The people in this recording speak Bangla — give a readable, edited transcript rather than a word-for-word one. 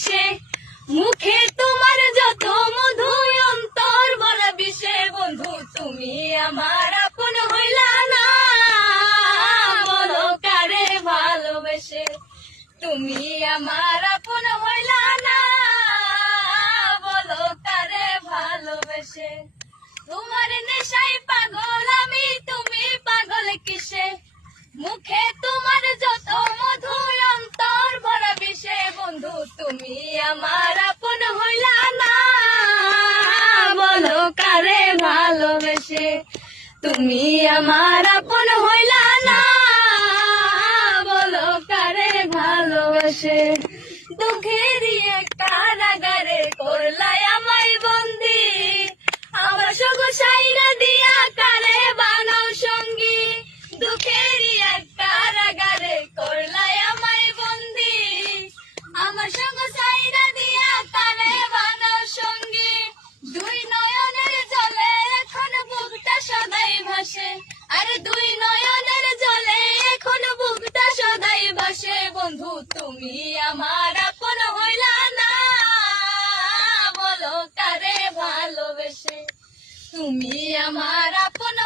কিসে মুখে তোমার যত মধু অন্তর ভরা বিষে বন্ধু তুমি আমার আপন হইলা না বলো কারে ভালোবেসে তুমি আমার আপন হইলা না বলো কারে ভালোবেসে তোমার নেশায় পাগল আমি তুমি পাগল কিসে মুখে তোমার যত মধু অন্তর ভরা বিষে বন্ধু তুমি আমার আপন হইলা না বলো কারে ভালোবেসে তুমি আমার আপন হইলা না বলো কারে ভালোবেসে দুঃখেরই কারাগারে করলাই আমায় বন্দি আমার সগো সাইরা দিয়া কারে বানাও সঙ্গী দুঃখেরই কারাগারে করলাই আমায় বন্দি আমার সগো সাইরা দিয়া কারে বানাও সঙ্গী দুই নয়নের জলে এখন বুকটা সদাই ভাসে আরে দুই নয়নের জলে এখন বুকটা সদাই ভাসে বন্ধু তুমি আমার আপন হইলা না বলো কারে ভালোবেসে তুমি আমার আপন